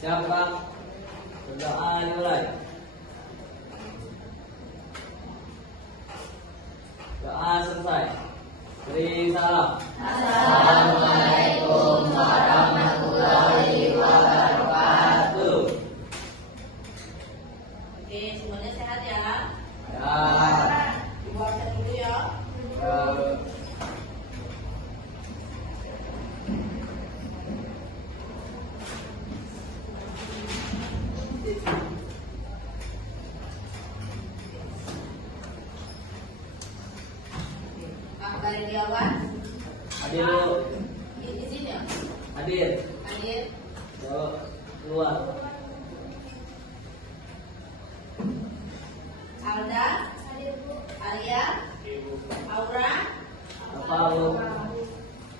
Siapa? Berdoa dimulai. Doa selesai. Beri salam. Assalamualaikum warahmatullahi wabarakatuh. Oke, semuanya sehat ya? Ya. Ibu absen dulu ya. Pak Baridiawan, Hadir dulu. di sini ya? Hadir. Hadir. Bawa keluar. Alda, Alia, Aura, Apa lu?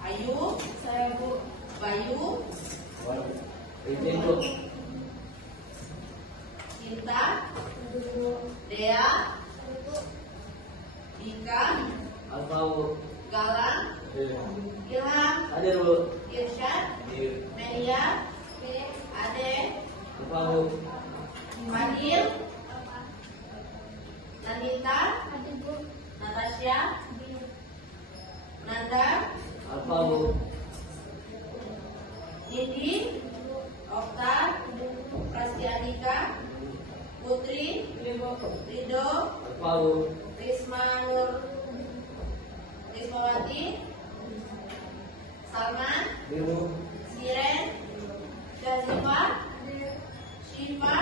Ayu, saya Bu, Bayu, Izin bu. Cinta, Dea, Ika, Apa bu? Galang, Ilham, Hadir bu. Irsyad, Hadir. Melia, Ade, Apa bu? Fadil, Nanita, Natasha, Nanda, Apa bu? Nindi, Okta, Prastianika, Putri, Rido, Apa bu? Rismawati, Salman, Biru. Siren, Syazifa, Syifa,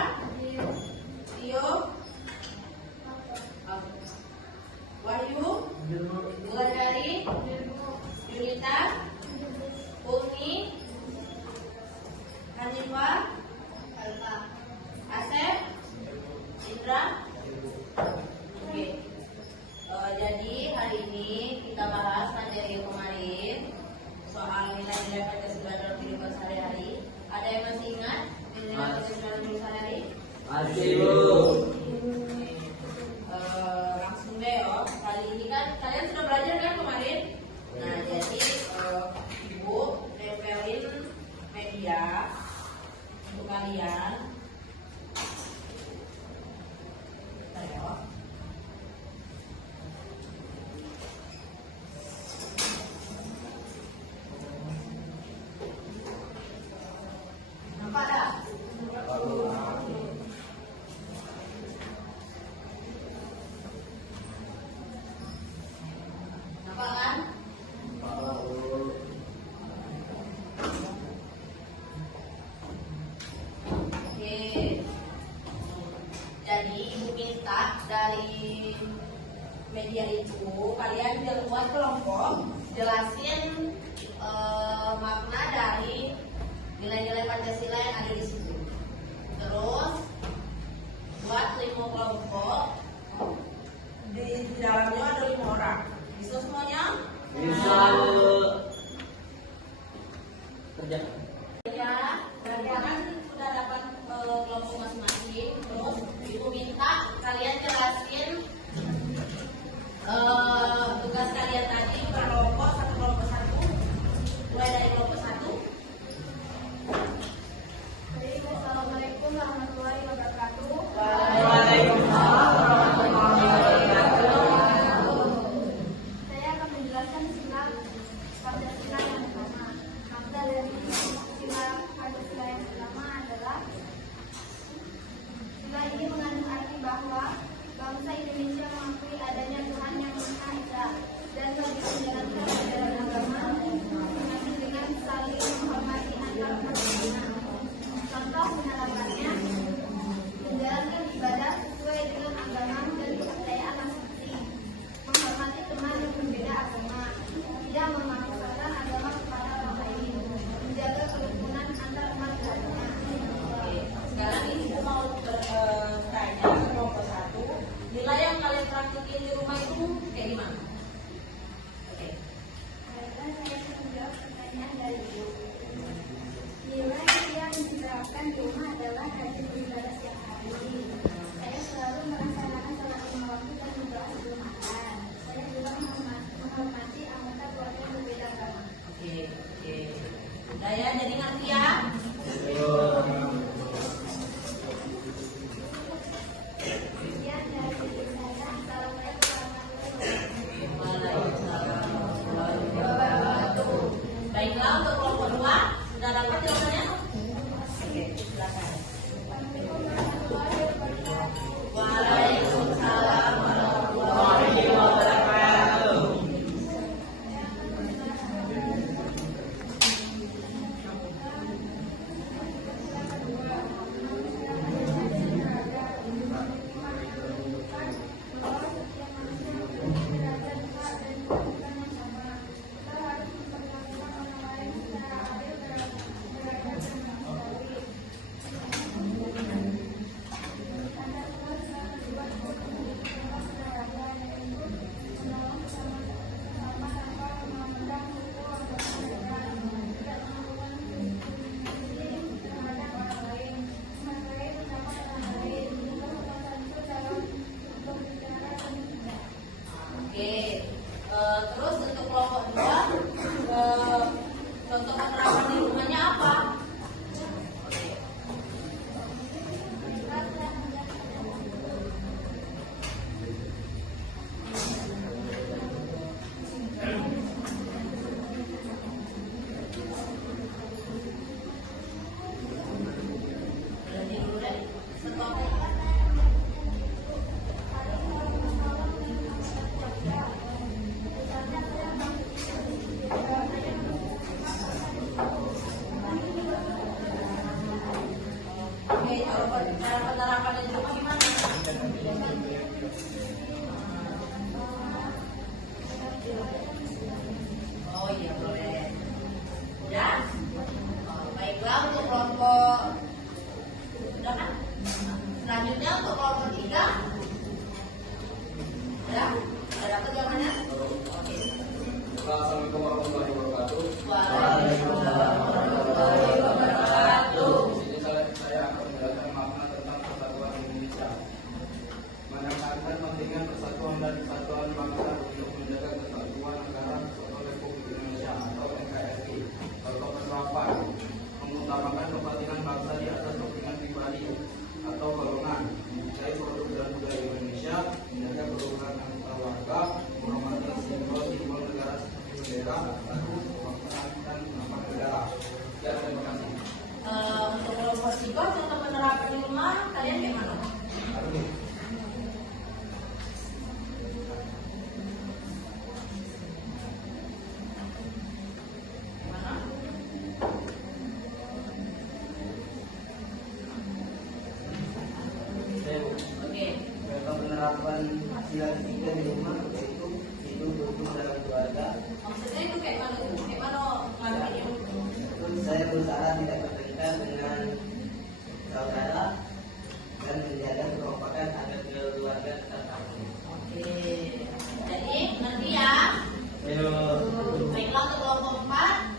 Tio, Wahyu, Wulandari, Yunita, Umi, Hanifah, Asep, Indra. Oke. Jadi hari ini kita bahas materi yang kemarin soal nilai-nilai Pancasila dalam kehidupan sehari-hari. Ada yang masih ingat nilai Pancasila dalam kehidupan sehari-hari? Masih bu. Langsung deh ya. Kali ini kan kalian sudah belajar kan kemarin? Nah, jadi Ibu nempelin media untuk kalian. Bentar ya. Nampak tak? Nampak kan? Oke. Jadi Ibu minta dari media itu kalian buat kelompok jelasin makna dari nilai-nilai Pancasila yang ada di situ. Terus buat 5 kelompok, di dalamnya ada 5 orang. Bisa semuanya? Bisa bu. Kerja. Ya, berarti kan sudah dapat kelompok masing-masing. Terus Ibu minta kalian jelasin tugas kalian tadi per kelompok satu. Mulai dari kelompok 1. Assalamualaikum warahmatullahi Oke, cara penerapannya di rumah gimana? Oh iya boleh. Ya. Baiklah untuk kelompok. Sudah kan? Selanjutnya untuk kelompok 3. Ya. Sudah dapat jawabannya? Oke. Assalamualaikum warahmatullahi wabarakatuh. Waalaikumsalam warahmatullahi wabarakatuh. Di sini saya akan menjelaskan makna tentang persatuan Indonesia. Menekankan pentingnya persatuan dan kesatuan bangsa untuk menjaga kesatuan negara Kesatuan Republik Indonesia atau NKRI. Contoh penerapan mengutamakan kepentingan bangsa di atas kepentingan pribadi atau golongan, mencintai produk dan budaya Indonesia, menjaga kerukunan antar warga, menghormati simbol-simbol negara seperti bendera, lagu, kebangsaan dan lambang negara. Ya, terima kasih. Untuk kelompok 3, contoh penerapan di rumah kalian gimana? Gimana? Oke. Contoh penerapan sila ketiga di rumah yaitu hidup rukun dalam keluarga. Maksudnya itu kayak mana tuh? Kayak mana ngadepinnya? Terus saya berusaha tidak bertengkar dengan saudara dan menjaga kekompakan agar keluarga tetap aman. Oke. Jadi nanti ya. Ayo. Baiklah untuk kelompok 4.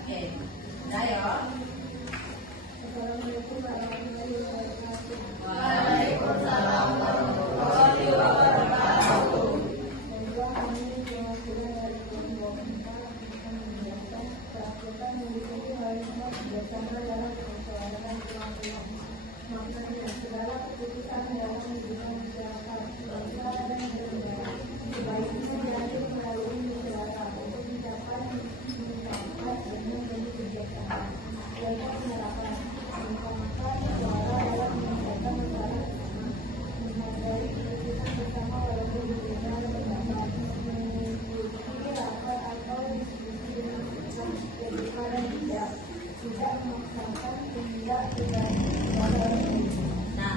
Oke. Udah ya. Waalaikumsalam warahmatullahi wabarakatuh. Nah,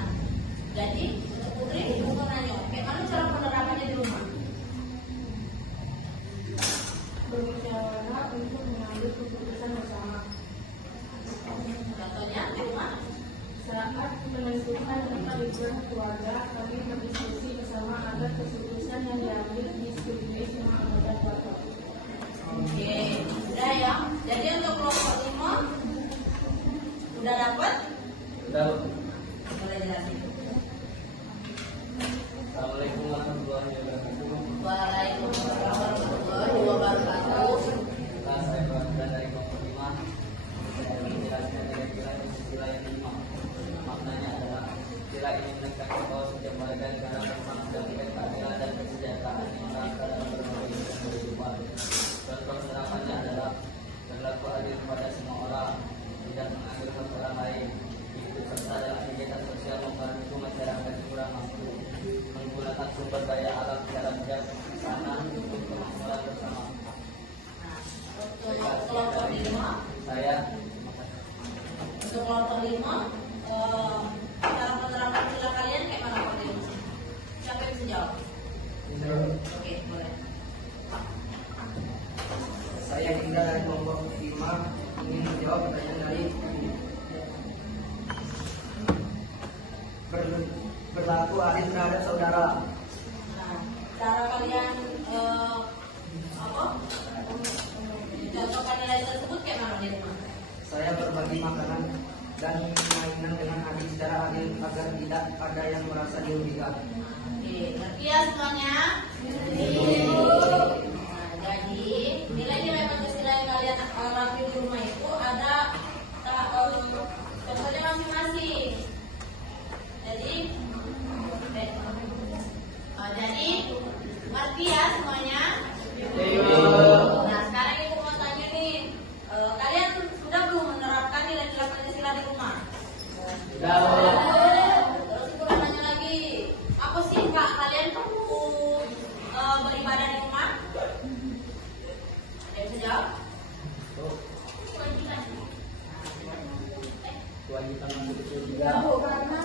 jadi untuk Putri mau nanya, kayak mana cara penerapannya di rumah? Bermusyawarah untuk mengambil keputusan bersama. Contohnya di rumah? Saat menentukan tempat liburan keluarga, kami berdiskusi bersama agar keputusan yang diambil disetujui semua anggota keluarga. Oke, udah ya. Jadi untuk kelompok 5 udah dapat? Sudah. Boleh jelasin. Assalamualaikum warahmatullahi wabarakatuh. Waalaikumsalam warahmatullahi wabarakatuh. Setelah saya perhatikan dari kelompok 5, saya akan menjelaskan kira-kira istilah yang 5. Maknanya adalah istilah ini menekankan bahwa setiap warga negara berhak mendapatkan keadilan dan kesejahteraan yang merata dalam berbagai kehidupan. Contoh penerapannya adalah berlaku adil kepada semua orang, tidak mengambil hak orang lain, ikut serta dalam kegiatan sosial membantu masyarakat yang kurang mampu, menggunakan sumber daya alam secara bijaksana untuk kemakmuran bersama. Untuk kelompok 5, Saya untuk kelompok 5, cara penerapan sila kalian kayak mana Pak Dewi? Siapa yang bisa jawab? Oke, boleh. Saya tinggal dari kelompok 5 ingin menjawab pertanyaan dari berlaku adil terhadap saudara. Nah, cara kalian apa? Contohkan nilai tersebut kayak mana di rumah? Saya berbagi makanan dan mainan dengan adik secara adil agar tidak ada yang merasa dirugikan. Oke, ngerti ya semuanya? Nah, jadi nilai-nilai Pancasila yang kalian alami di rumah itu ada contohnya masing-masing. Jadi, jadi ngerti ya semuanya? Nah, sekarang ibu mau tanya nih, kalian sudah belum menerapkan nilai-nilai Pancasila di rumah? Terus ibu mau tanya lagi, apa sih kak kalian perlu beribadah di rumah? Ada yang bisa jawab? kelanjutan nanti di surga. Enggak, Bu, karena